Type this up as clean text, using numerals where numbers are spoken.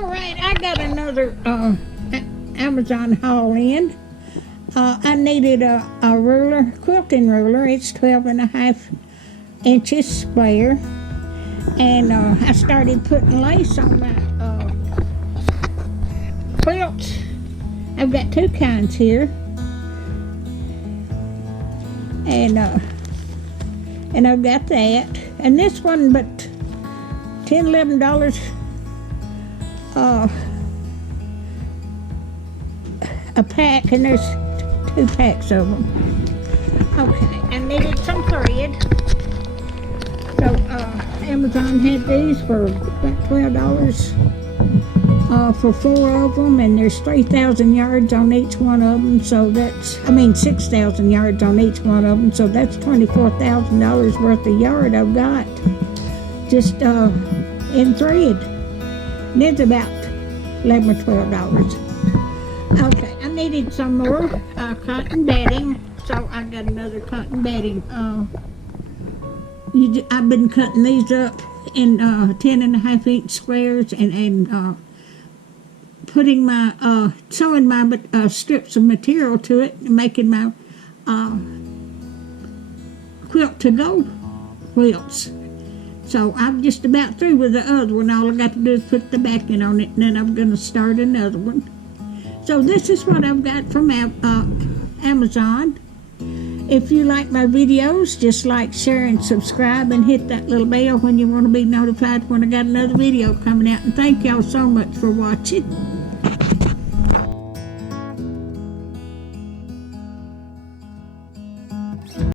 Alright, I got another Amazon haul in. I needed a ruler, quilting ruler. It's 12.5 inches square. And I started putting lace on my quilts. I've got two kinds here. And I've got that. And this one, but $10, $11 a pack, and there's 2 packs of them. Okay, I needed some thread. So Amazon had these for about $12 for 4 of them, and there's 3,000 yards on each one of them. So that's, 6,000 yards on each one of them. So that's $24,000 worth of yard I've got just in thread. And it's about $11 or $12. Okay, I needed some more cotton batting, so I got another cotton batting. I've been cutting these up in 10.5-inch squares and putting my sewing my strips of material to it and making my quilt to go quilts. So I'm just about through with the other one. All I got to do is put the backing on it, and then I'm going to start another one. So this is what I've got from Amazon. If you like my videos, just like, share, and subscribe, and hit that little bell when you want to be notified when I got another video coming out. And thank y'all so much for watching.